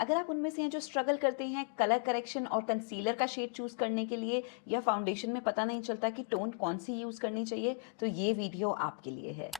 अगर आप उनमें से हैं जो स्ट्रगल करते हैं कलर करेक्शन और कंसीलर का शेड चूज करने के लिए, या फाउंडेशन में पता नहीं चलता कि टोन कौन सी यूज करनी चाहिए, तो ये वीडियो आपके लिए है।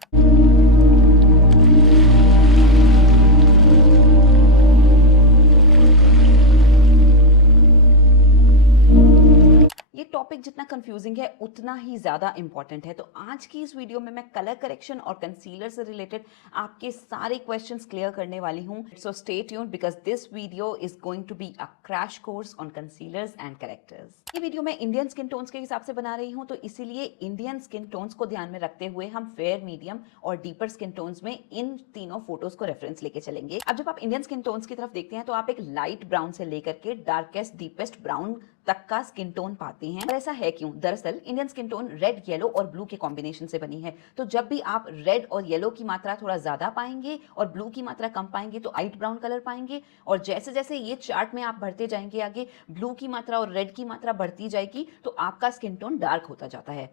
ये टॉपिक जितना कंफ्यूजिंग है उतना ही ज़्यादा इंपॉर्टेंट है। तो आज की इस वीडियो में मैं कलर करेक्शन और कंसीलर से रिलेटेड आपके सारे क्वेश्चंस क्लियर करने वाली हूँ। So stay tuned because this video is going to be a crash course on concealers and correctors. ये वीडियो मैं इंडियन स्किन टोन्स के हिसाब से बना रही हूँ, तो इसीलिए इंडियन स्किन टोन्स को ध्यान में रखते हुए हम फेयर, मीडियम और डीपर स्किन टोन्स में इन तीनों फोटोज को रेफरेंस लेके चलेंगे। अब जब आप इंडियन स्किन टोन्स की तरफ देखते हैं तो आप एक लाइट ब्राउन से लेकर के डार्केस्ट डीपेस्ट ब्राउन तक का स्किन टोन पाते हैं। और ऐसा है क्यों? दरअसल Indian skin tone red, yellow और ब्लू के कॉम्बिनेशन से बनी है। तो जब भी आप रेड और येलो की मात्रा थोड़ा ज्यादा पाएंगे और ब्लू की मात्रा कम पाएंगे तो लाइट ब्राउन कलर पाएंगे। और जैसे जैसे ये चार्ट में आप बढ़ते जाएंगे आगे, ब्लू की मात्रा और रेड की मात्रा बढ़ती जाएगी तो आपका स्किन टोन डार्क होता जाता है।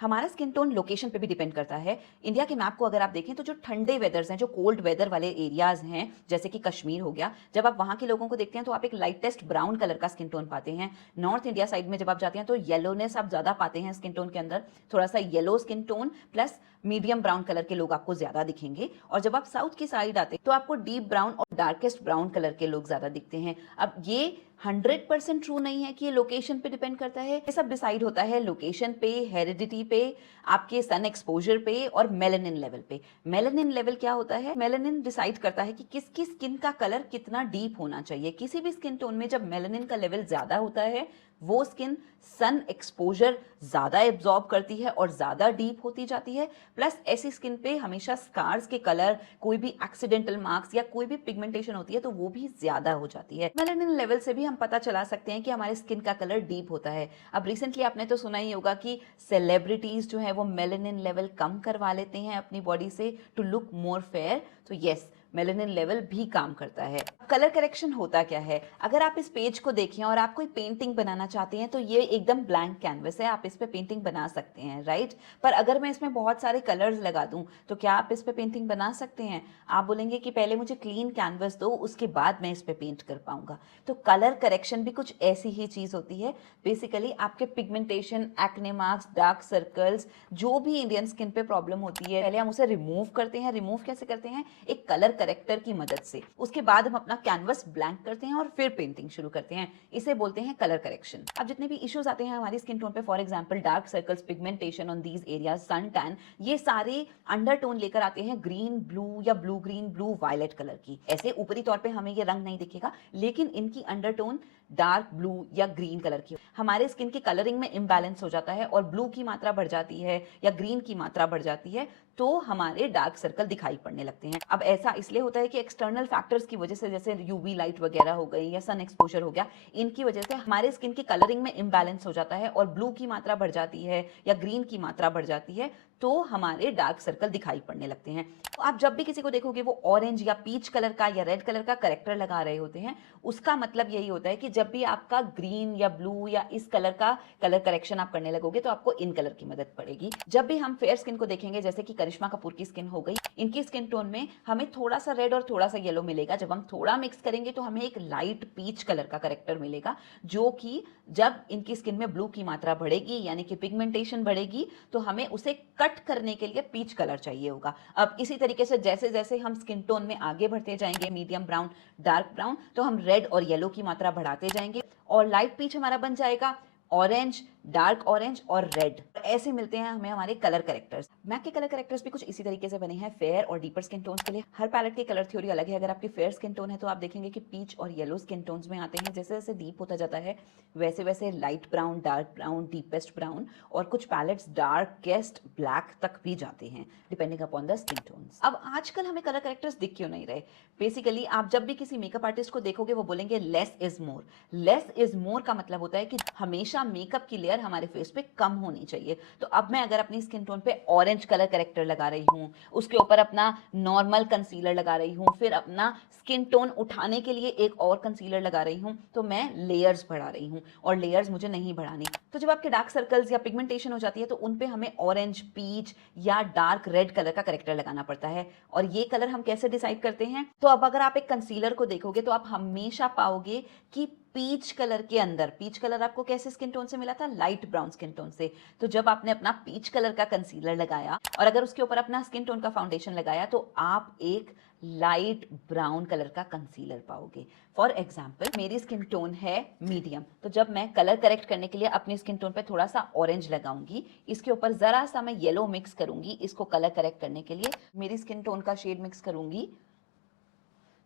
हमारा स्किन टोन लोकेशन पे भी डिपेंड करता है। इंडिया के मैप को अगर आप देखें तो जो ठंडे वेदर्स हैं, जो कोल्ड वेदर वाले एरियाज हैं, जैसे कि कश्मीर हो गया, जब आप वहां के लोगों को देखते हैं तो आप एक लाइटेस्ट ब्राउन कलर का स्किन टोन पाते हैं। नॉर्थ इंडिया साइड में जब आप जाते हैं तो येलोनेस आप ज्यादा पाते हैं स्किन टोन के अंदर, थोड़ा सा yellow skin tone plus medium brown colour के लोग आपको ज्यादा दिखेंगे। और जब आप साउथ की साइड आते हैं तो आपको डीप ब्राउन और डार्केस्ट ब्राउन कलर के लोग ज्यादा दिखते हैं। अब ये 100% ट्रू नहीं है कि ये लोकेशन पे डिपेंड करता है। ये सब डिसाइड होता है लोकेशन पे, हेरिडिटी पे, आपके सन एक्सपोजर पे और मेलानिन लेवल पे। मेलानिन लेवल क्या होता है? मेलानिन डिसाइड करता है कि किसकी स्किन का कलर कितना डीप होना चाहिए। किसी भी स्किन टोन में जब मेलानिन का लेवल ज्यादा होता है वो स्किन सन एक्सपोजर ज्यादा एब्जॉर्ब करती है और ज्यादा डीप होती जाती है। प्लस ऐसी स्किन पे हमेशा स्कार्स के कलर, कोई भी एक्सीडेंटल मार्क्स या कोई भी पिगमेंटेशन होती है तो वो भी ज्यादा हो जाती है। मेलानिन लेवल से भी हम पता चला सकते हैं कि हमारे स्किन का कलर डीप होता है। अब रिसेंटली आपने तो सुना ही होगा कि सेलिब्रिटीज जो है वो मेलानिन लेवल कम करवा लेते हैं अपनी बॉडी से टू लुक मोर फेयर। तो यस, मेलानिन लेवल भी काम करता है। कलर करेक्शन होता क्या है? अगर आप इस पेज को देखें और आप कोई पेंटिंग बनाना चाहते हैं तो ये एकदम ब्लैंक कैनवस है, आप इस पे पेंटिंग बना सकते हैं, राइट? पर अगर मैं इसमें बहुत सारे कलर्स लगा दूं तो क्या आप इस पे पेंटिंग बना सकते हैं? आप बोलेंगे कि पहले मुझे क्लीन कैनवस दो, उसके बाद मैं इस पे पेंट कर पाऊंगा। तो कलर करेक्शन भी कुछ ऐसी ही चीज होती है। बेसिकली आपके pigmentation, acne marks, dark circles, जो भी इंडियन स्किन पे प्रॉब्लम होती है, पहले हम उसे रिमूव करते हैं। रिमूव कैसे करते हैं? एक कलर करेक्टर की मदद से। उसके बाद हम अपना कैनवस ब्लैंक करते हैं और फिर पेंटिंग शुरू करते हैं। इसे बोलते हैं कलर करेक्शन। अब जितने भी इश्यूज आते हैं हमारी स्किन टोन पे, for example dark circles, pigmentation on these areas, sun tan, ये सारे अंडरटोन लेकर आते हैं ग्रीन ब्लू या blue green, blue violet colour की। ऐसे ऊपरी तौर पे हमें ये रंग नहीं दिखेगा, लेकिन इनकी अंडरटोन डार्क ब्लू या ग्रीन कलर की। हमारे स्किन की कलरिंग में इम्बैलेंस हो जाता है और ब्लू की मात्रा बढ़ जाती है या ग्रीन की मात्रा बढ़ जाती है तो हमारे डार्क सर्कल दिखाई पड़ने लगते हैं। अब ऐसा इसलिए होता है कि एक्सटर्नल फैक्टर्स की वजह से, जैसे यूवी लाइट वगैरह हो गई या सन एक्सपोजर हो गया, इनकी वजह से हमारे स्किन की कलरिंग में इम्बैलेंस हो जाता है और ब्लू की मात्रा बढ़ जाती है या ग्रीन की मात्रा बढ़ जाती है तो हमारे डार्क सर्कल दिखाई पड़ने लगते हैं। तो आप जब भी किसी को देखोगे वो ऑरेंज या पीच कलर का या रेड कलर का करेक्टर लगा रहे होते हैं, उसका मतलब यही होता है कि जब भी आपका ग्रीन या ब्लू या इस कलर का कलर करेक्शन आप करने लगोगे तो आपको इन कलर की मदद पड़ेगी। जब भी हम फेयर स्किन को देखेंगे, जैसे कि करिश्मा कपूर की स्किन हो गई, इनकी स्किन टोन में हमें थोड़ा सा रेड और थोड़ा सा येलो मिलेगा। जब हम थोड़ा मिक्स करेंगे तो हमें एक लाइट पीच कलर का करेक्टर मिलेगा, जो कि जब इनकी स्किन में ब्लू की मात्रा बढ़ेगी यानी कि पिगमेंटेशन बढ़ेगी तो हमें उसे कट करने के लिए पीच कलर चाहिए होगा। अब इसी तरीके से जैसे जैसे हम स्किन टोन में आगे बढ़ते जाएंगे, मीडियम ब्राउन, डार्क ब्राउन, तो हम रेड और येलो की मात्रा बढ़ाते जाएंगे और लाइट पीच हमारा बन जाएगा ऑरेंज, डार्क ऑरेंज और रेड। ऐसे मिलते हैं हमें हमारे कलर करेक्टर्स। मैक के कलर करेक्टर्स भी कुछ इसी तरीके से बने हैं फेयर और डीपर स्किन टोन्स के लिए। हर पैलेट की कलर थ्योरी अलग है। अगर आपकी फेयर स्किन टोन है तो आप देखेंगे कि पीच और येलो स्किन टोन्स में आते हैं। जैसे जैसे डीप होता जाता है वैसे वैसे light brown, dark brown, deepest brown और कुछ पैलेट्स डार्केस्ट ब्लैक तक भी जाते हैं depending upon the skin tones. अब आजकल हमें कलर करेक्टर्स दिख क्यों नहीं रहे? बेसिकली आप जब भी किसी मेकअप आर्टिस्ट को देखोगे वो बोलेंगे less is more. Less is more का मतलब होता है कि हमेशा मेकअप की लेयर लेयर हमारे फेस पे कम होनी चाहिए। तो अब मैं अगर अपनी स्किन टोन पे ऑरेंज कलर करेक्टर लगा रही हूँ, उसके ऊपर अपना नॉर्मल कंसीलर लगा रही हूँ, फिर अपना स्किन टोन उठाने के लिए एक और कंसीलर लगा रही हूँ, तो मैं लेयर्स बढ़ा रही हूँ और लेयर्स मुझे नहीं बढ़ानी। तो जब आपके डार्क सर्कल्स या पिगमेंटेशन हो जाती है तो उन पे हमें ऑरेंज, पीच या डार्क रेड कलर का करेक्टर लगाना पड़ता है। और ये कलर हम कैसे डिसाइड करते हैं? तो अब अगर आप एक कंसीलर को देखोगे तो आप हमेशा पाओगे कि पीच कलर के अंदर, पीच कलर आपको कैसे स्किन टोन से मिला था? लाइट ब्राउन स्किन टोन से। तो जब आपने अपना पीच कलर का कंसीलर लगाया और अगर उसके ऊपर अपना स्किन टोन का फाउंडेशन लगाया तो आप एक लाइट ब्राउन कलर का कंसीलर पाओगे। फॉर एग्जाम्पल मेरी स्किन टोन है मीडियम, तो जब मैं कलर करेक्ट करने के लिए अपनी स्किन टोन पे थोड़ा सा ऑरेंज लगाऊंगी, इसके ऊपर जरा सा मैं येलो मिक्स करूंगी इसको कलर करेक्ट करने के लिए, मेरी स्किन टोन का शेड मिक्स करूंगी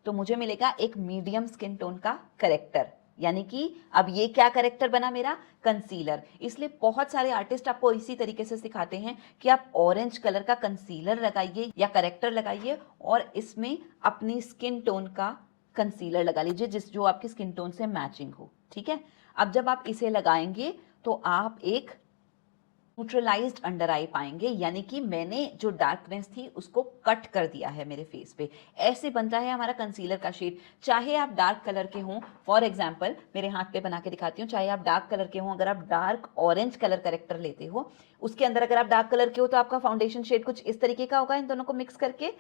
तो मुझे मिलेगा एक मीडियम स्किन टोन का करेक्टर। यानी कि अब ये क्या करेक्टर बना? मेरा कंसीलर। इसलिए बहुत सारे आर्टिस्ट आपको इसी तरीके से सिखाते हैं कि आप ऑरेंज कलर का कंसीलर लगाइए या करेक्टर लगाइए और इसमें अपनी स्किन टोन का कंसीलर लगा लीजिए जिस जो आपकी स्किन टोन से मैचिंग हो। ठीक है, अब जब आप इसे लगाएंगे तो आप एक न्यूट्रलाइज्ड अंडर आई पाएंगे, यानी कि मैंने जो डार्कनेस थी उसको कट कर दिया है मेरे फेस पे। ऐसे बनता है हमारा कंसीलर का शेड। चाहे आप डार्क कलर के हों, फॉर एग्जांपल मेरे हाथ पे बना के दिखाती हूँ, चाहे आप डार्क कलर के हों, अगर आप डार्क ऑरेंज कलर करेक्टर लेते हो, उसके अंदर अगर आप डार्क कलर के हो तो आपका फाउंडेशन शेड कुछ इस तरीके का होगा इन दोनों को मिक्स करके।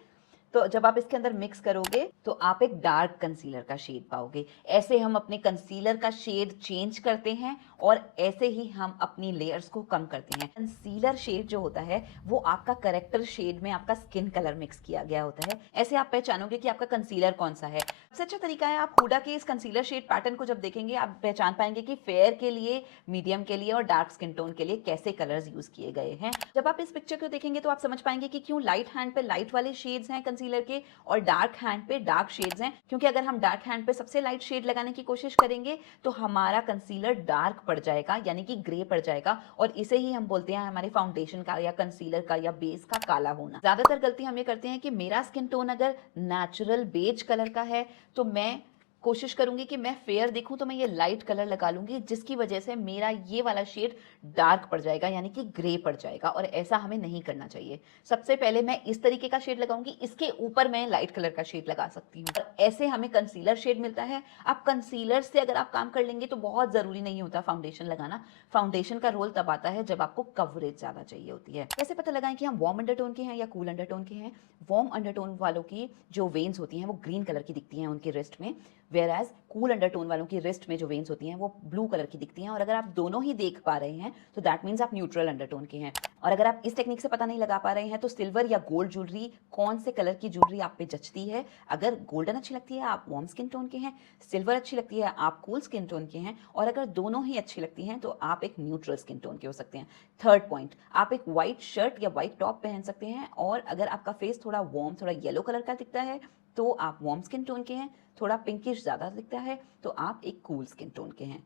तो जब आप इसके अंदर मिक्स करोगे तो आप एक डार्क कंसीलर का शेड पाओगे। ऐसे हम अपने कंसीलर का शेड चेंज करते हैं और ऐसे ही हम अपनी लेयर्स को कम करते हैं। कंसीलर शेड जो होता है वो आपका करेक्टर शेड में आपका स्किन कलर मिक्स किया गया होता है। ऐसे आप पहचानोगे कि आपका कंसीलर कौन सा है। सबसे अच्छा तरीका है, आप हुडा के इस कंसीलर शेड पैटर्न को जब देखेंगे आप पहचान पाएंगे कि फेयर के लिए, मीडियम के लिए और डार्क स्किन टोन के लिए कैसे कलर्स यूज किए गए हैं। जब आप इस पिक्चर को देखेंगे तो आप समझ पाएंगे कि क्यों लाइट हैंड पे लाइट वाले शेड्स हैं कंसीलर के और डार्क हैंड पे डार्क शेड्स हैं। क्योंकि अगर हम डार्क हैंड पे सबसे लाइट शेड लगाने की कोशिश करेंगे तो हमारा कंसीलर डार्क पड़ जाएगा, यानी कि ग्रे पड़ जाएगा, और इसे ही हम बोलते हैं हमारे फाउंडेशन का या कंसीलर का या बेस का काला होना। ज्यादातर गलती हम ये करते हैं कि मेरा स्किन टोन अगर नेचुरल बेज कलर का है तो मैं कोशिश करूंगी कि मैं फेयर दिखूं तो मैं ये लाइट कलर लगा लूंगी, जिसकी वजह से मेरा ये वाला शेड डार्क पड़ जाएगा, यानी कि ग्रे पड़ जाएगा, और ऐसा हमें नहीं करना चाहिए। सबसे पहले मैं इस तरीके का शेड लगाऊंगी, इसके ऊपर मैं लाइट कलर का शेड लगा सकती हूँ, और ऐसे हमें कंसीलर शेड मिलता है। अब कंसीलर से अगर आप काम कर लेंगे तो बहुत जरूरी नहीं होता फाउंडेशन लगाना। फाउंडेशन का रोल तब आता है जब आपको कवरेज ज्यादा चाहिए होती है। कैसे पता लगाएं कि हम वार्म अंडरटोन के हैं या कूल अंडरटोन के हैं? वार्म अंडरटोन वालों की जो वेन्स होती हैं वो ग्रीन कलर की दिखती हैं उनके रिस्ट में, वेयर एज कूल अंडरटोन वालों की रिस्ट में जो वेन्स होती हैं वो ब्लू कलर की दिखती हैं। और अगर आप दोनों ही देख पा रहे हैं तो दैट मीन्स आप न्यूट्रल अंडरटोन के हैं। और अगर आप इस टेक्निक से पता नहीं लगा पा रहे हैं तो सिल्वर या गोल्ड ज्वेलरी, कौन से कलर की ज्वेलरी आप पे जचती है? अगर गोल्डन अच्छी लगती है आप वार्म स्किन टोन के हैं, सिल्वर अच्छी लगती है आप कूल स्किन टोन के हैं, और अगर दोनों ही अच्छी लगती हैं तो आप एक न्यूट्रल स्किन टोन के हो सकते हैं। थर्ड पॉइंट, आप एक व्हाइट शर्ट या व्हाइट टॉप पहन सकते हैं, और अगर आपका फेस थोड़ा वार्म, थोड़ा येलो कलर का दिखता है तो आप वार्म स्किन टोन के हैं, थोड़ा पिंकिश ज्यादा दिखता है तो आप एक कूल स्किन टोन के हैं।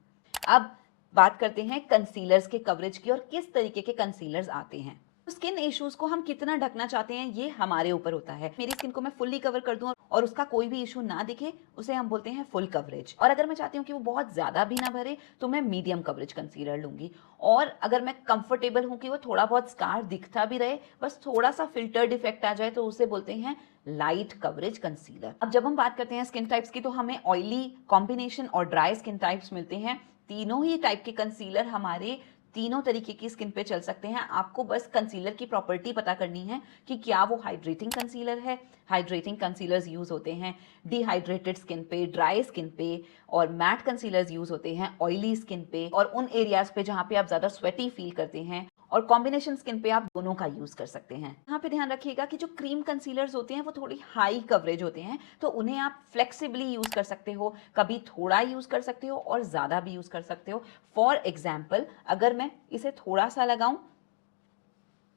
अब बात करते हैं कंसीलर्स के कवरेज की और किस तरीके के कंसीलर्स आते हैं। स्किन इश्यूज को हम कितना ढकना चाहते हैं ये हमारे ऊपर होता है। मेरी स्किन को मैं फुल्ली कवर कर दूं और उसका कोई भी इशू ना दिखे, उसे हम बोलते हैं फुल कवरेज। और अगर मैं चाहती हूँ कि वो बहुत ज्यादा भी ना भरे तो मैं मीडियम कवरेज कंसीलर लूंगी। और अगर मैं कंफर्टेबल हूँ कि वो थोड़ा बहुत स्कार दिखता भी रहे, बस थोड़ा सा फिल्टर्ड इफेक्ट आ जाए, तो उसे बोलते हैं लाइट कवरेज कंसीलर। अब जब हम बात करते हैं स्किन टाइप्स की तो हमें ऑयली, कॉम्बिनेशन और ड्राई स्किन टाइप्स मिलते हैं। तीनों ही टाइप के कंसीलर हमारे तीनों तरीके की स्किन पे चल सकते हैं। आपको बस कंसीलर की प्रॉपर्टी पता करनी है कि क्या वो हाइड्रेटिंग कंसीलर है। हाइड्रेटिंग कंसीलर्स यूज होते हैं डिहाइड्रेटेड स्किन पे, ड्राई स्किन पे, और मैट कंसीलर्स यूज होते हैं ऑयली स्किन पे और उन एरियाज पे जहां पे आप ज्यादा स्वेटी फील करते हैं, और कॉम्बिनेशन स्किन पे आप दोनों का यूज कर सकते हैं। यहाँ पे ध्यान रखिएगा कि जो क्रीम कंसीलर्स होते हैं वो थोड़ी हाई कवरेज होते हैं, तो उन्हें आप फ्लेक्सिबली यूज कर सकते हो, कभी थोड़ा यूज कर सकते हो और ज्यादा भी यूज कर सकते हो। फॉर एग्जाम्पल अगर मैं इसे थोड़ा सा लगाऊं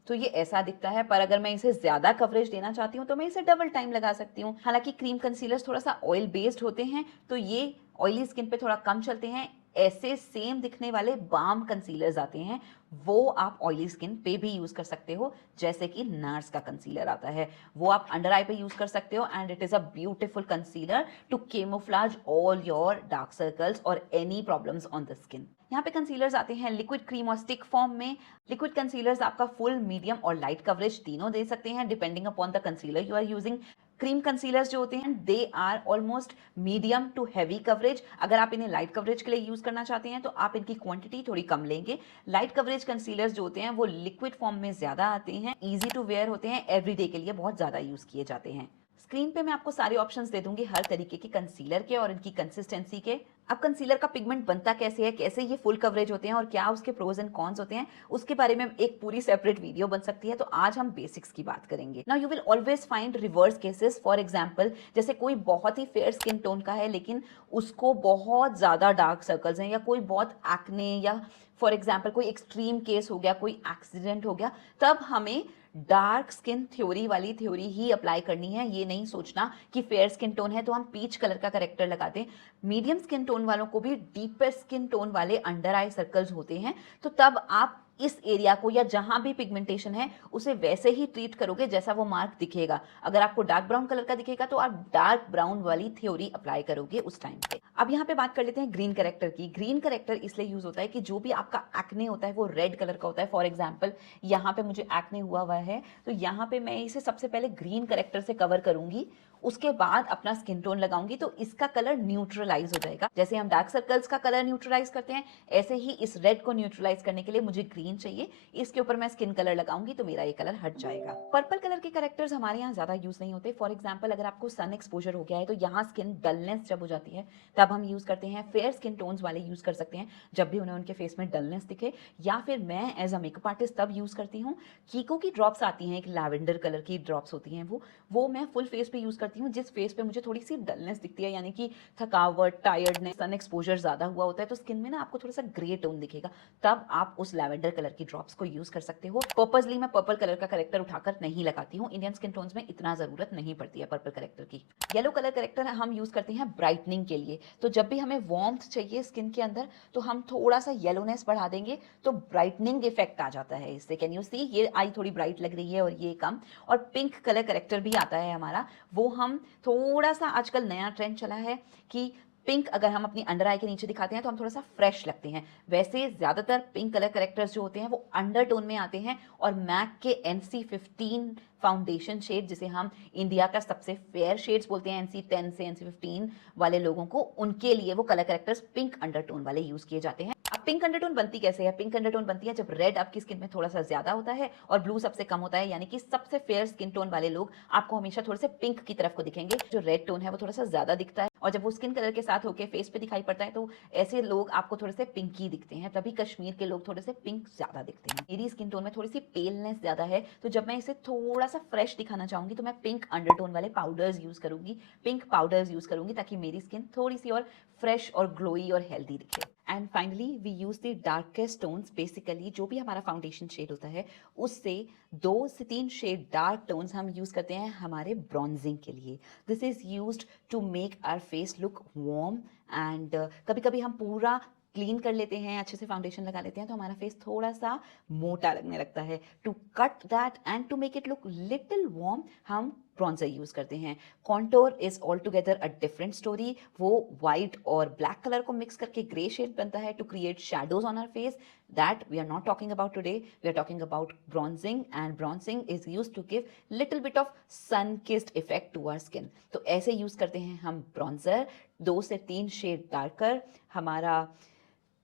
तो ये ऐसा दिखता है, पर अगर मैं इसे ज्यादा कवरेज देना चाहती हूँ तो मैं इसे डबल टाइम लगा सकती हूँ। हालांकि क्रीम कंसीलर्स थोड़ा सा ऑयल बेस्ड होते हैं तो ये ऑयली स्किन पे थोड़ा कम चलते हैं, ऐसे सेम दिखने वाले बाम कंसीलर्स आते हैं, वो आप ऑयली स्किन पे भी यूज कर सकते हो, जैसे कि नार्स का कंसीलर आता है, वो आप अंडर आई पे यूज कर सकते हो and it is a beautiful concealer to camouflage all your dark circles और any problems on the skin. यहाँ पे कंसीलर्स आते हैं लिक्विड, क्रीम और स्टिक फॉर्म में। लिक्विड कंसीलर्स आपका फुल, मीडियम और लाइट कवरेज तीनों दे सकते हैं depending upon the concealer you are using. Cream concealers जो होते हैं they are almost medium to heavy coverage. अगर आप इन्हें लाइट कवरेज के लिए यूज करना चाहते हैं तो आप इनकी क्वांटिटी थोड़ी कम लेंगे। लाइट कवरेज कंसीलर्स जो होते हैं वो लिक्विड फॉर्म में ज्यादा आते हैं, इजी टू वेयर होते हैं, एवरीडे के लिए बहुत ज्यादा यूज किए जाते हैं। स्क्रीन पे मैं आपको सारे ऑप्शंस दे दूंगी हर तरीके के कंसीलर के और इनकी कंसिस्टेंसी के। अब कंसीलर का पिगमेंट बनता कैसे है, कैसे ये फुल कवरेज होते हैं और क्या उसके प्रोज एंड कॉन्स होते हैं, उसके बारे में एक पूरी सेपरेट वीडियो बन सकती है। तो आज हम बेसिक्स की बात करेंगे। Now you will always find reverse cases. For example, जैसे कोई बहुत ही फेयर स्किन टोन का है लेकिन उसको बहुत ज्यादा डार्क सर्कल्स हैं, या कोई बहुत एक्ने, या फॉर एग्जाम्पल कोई एक्सट्रीम केस हो गया, कोई एक्सीडेंट हो गया, तब हमें डार्क स्किन थ्योरी वाली थ्योरी ही अप्लाई करनी है। ये नहीं सोचना कि फेयर स्किन टोन है तो हम पीच कलर का करेक्टर लगा दें। मीडियम स्किन टोन वालों को भी डीपेस्ट स्किन टोन वाले अंडर आई सर्कल्स होते हैं, तो तब आप इस एरिया को या जहां भी पिगमेंटेशन है उसे वैसे ही ट्रीट करोगे जैसा वो मार्क दिखेगा। अगर आपको डार्क ब्राउन कलर का दिखेगा तो आप डार्क ब्राउन वाली थ्योरी अप्लाई करोगे उस टाइम पे। अब यहाँ पे बात कर लेते हैं ग्रीन करेक्टर की। ग्रीन करेक्टर इसलिए यूज होता है कि जो भी आपका एक्ने होता है वो रेड कलर का होता है। फॉर एग्जाम्पल, यहाँ पे मुझे एक्ने हुआ है तो यहाँ पे मैं इसे सबसे पहले ग्रीन करेक्टर से कवर करूंगी, उसके बाद अपना स्किन टोन लगाऊंगी तो इसका कलर न्यूट्रलाइज हो जाएगा। जैसे हम डार्क सर्कल्स का कलर न्यूट्रलाइज करते हैं, ऐसे ही इस रेड को न्यूट्रलाइज करने के लिए मुझे ग्रीन चाहिए। इसके ऊपर मैं स्किन कलर लगाऊंगी तो मेरा ये कलर हट जाएगा। पर्पल कलर के करेक्टर्स हमारे यहाँ ज्यादा यूज नहीं होते। फॉर एग्जाम्पल, अगर आपको सन एक्सपोजर हो गया है तो यहाँ स्किन डलनेस जब हो जाती है तब हम यूज करते हैं। फेयर स्किन टोन्स वाले यूज कर सकते हैं जब भी उन्हें उनके फेस में डलनेस दिखे, या फिर मैं एज अ मेकअप आर्टिस्ट तब यूज करती हूँ। कीको की ड्रॉप्स आती हैं, एक लैवेंडर कलर की ड्रॉप्स होती हैं, वो मैं फुल फेस पे यूज करती हूँ जिस फेस पे मुझे थोड़ी सी डलनेस दिखती है, यानी कि थकावट, टायर्डनेस, सन एक्सपोजर ज्यादा हुआ होता है तो स्किन में ना आपको थोड़ा सा ग्रे टोन दिखेगा, तब आप उस लैवेंडर कलर की ड्रॉप्स को यूज कर सकते हो। पर्पसली मैं पर्पल कलर का करेक्टर उठाकर नहीं लगाती हूँ, इंडियन स्किन टोन्स में इतना जरूरत नहीं पड़ती है पर्पल करेक्टर की। येलो कलर करेक्टर हम यूज करते हैं ब्राइटनिंग के लिए। तो जब भी हमें वार्मथ चाहिए स्किन के अंदर तो हम थोड़ा सा येलोनेस बढ़ा देंगे तो ब्राइटनिंग इफेक्ट आ जाता है इससे। कैन यू सी, ये आई थोड़ी ब्राइट लग रही है और ये कम। और पिंक कलर करेक्टर भी आता है हमारा, वो हम थोड़ा सा, आजकल नया ट्रेंड चला है कि पिंक अगर हम अपनी अंडर आई के नीचे दिखाते हैं तो हम थोड़ा सा फ्रेश लगते हैं। वैसे ज्यादातर पिंक कलर करेक्टर्स जो होते हैं वो अंडरटोन में आते हैं, और मैक के NC15 फाउंडेशन शेड, जिसे हम इंडिया का सबसे फेयर शेड्स बोलते हैं, NC10 से NC15 वाले लोगों को, उनके लिए वो कलर करेक्टर्स पिंक अंडरटोन वाले यूज किए जाते हैं। अब पिंक अंडरटोन बनती कैसे है? पिंक अंडरटोन बनती है जब रेड आपकी स्किन में थोड़ा सा ज्यादा होता है और ब्लू सबसे कम होता है, यानी कि सबसे फेयर स्किन टोन वाले लोग आपको हमेशा थोड़े से पिंक की तरफ को दिखेंगे। जो रेड टोन है वो थोड़ा सा ज्यादा दिखता है, और जब वो स्किन कलर के साथ होकर फेस पे दिखाई पड़ता है तो ऐसे लोग आपको थोड़े से पिंकी दिखते हैं। तभी कश्मीर के लोग थोड़े से पिंक ज्यादा दिखते हैं। मेरी स्किन टोन में थोड़ी सी पेलनेस ज्यादा है, तो जब मैं इसे थोड़ा सा फ्रेश दिखाना चाहूंगी तो मैं पिंक अंडरटोन वाले पाउडर्स यूज करूंगी, पिंक पाउडर्स यूज करूंगी, ताकि मेरी स्किन थोड़ी सी और फ्रेश और ग्लोई और हेल्दी दिखे। And finally we use the darkest tones. Basically जो भी हमारा फाउंडेशन शेड होता है उससे 2 से 3 शेड डार्क टोन्स हम यूज करते हैं हमारे ब्रॉन्जिंग के लिए। This is used to make our face look warm, and कभी कभी हम पूरा क्लीन कर लेते हैं, अच्छे से फाउंडेशन लगा लेते हैं तो हमारा फेस थोड़ा सा मोटा लगने लगता है। To cut that and to make it look little warm हम ब्रॉन्जर यूज करते हैं। Contour is all together a different story. वो व्हाइट और ब्लैक कलर को मिक्स करके ग्रे शेड बनता है to create shadows on our face. That we are not talking about today. We are talking about bronzing, and bronzing is used to give little bit of sun-kissed effect to our skin. तो ऐसे use करते हैं हम bronzer. 2 से 3 shade darker हमारा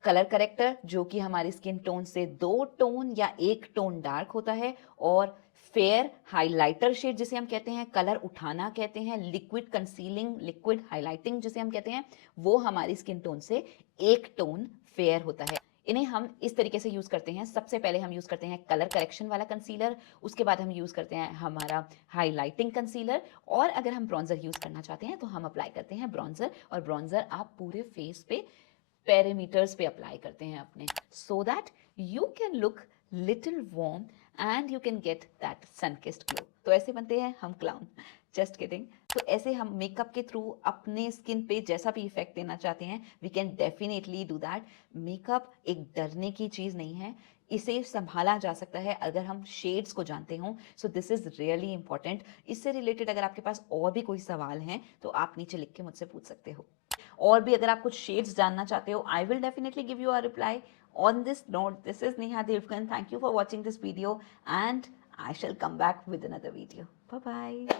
colour corrector, जो कि हमारी स्किन टोन से 2 टोन या 1 टोन डार्क होता है, और फेयर हाइलाइटर शेड जिसे हम कहते हैं, कलर उठाना कहते हैं, लिक्विड कंसीलिंग, लिक्विड हाइलाइटिंग जिसे हम कहते हैं, वो हमारी स्किन टोन से 1 टोन फेयर होता है। इन्हें हम इस तरीके से यूज करते हैं। सबसे पहले हम यूज करते हैं कलर करेक्शन वाला कंसीलर, उसके बाद हम यूज करते हैं हमारा हाइलाइटिंग कंसीलर, और अगर हम ब्रॉन्जर यूज करना चाहते हैं तो हम अप्लाई करते हैं ब्रॉन्जर। और ब्रॉन्जर आप पूरे फेस पे, पेरीमीटर्स पे अप्लाई करते हैं अपने, so that you can look little warm and you can get that sun kissed glow. तो ऐसे बनते हैं हम क्लाउन। Just kidding. तो ऐसे हम मेकअप के थ्रू अपने स्किन पे जैसा भी इफेक्ट देना चाहते हैं, we can definitely do that. Makeup एक डरने की चीज़ नहीं है, इसे संभाला जा सकता है अगर हम शेड्स को जानते हों। So this is really important. इससे रिलेटेड अगर आपके पास और भी कोई सवाल हैं तो आप नीचे लिख के मुझसे पूछ सकते हो। और भी अगर आप कुछ शेड्स जानना चाहते हो, I will definitely give you a reply. On this note, this is Neha Devgan. Thank you for watching this video, and I shall come back with another video. Bye bye.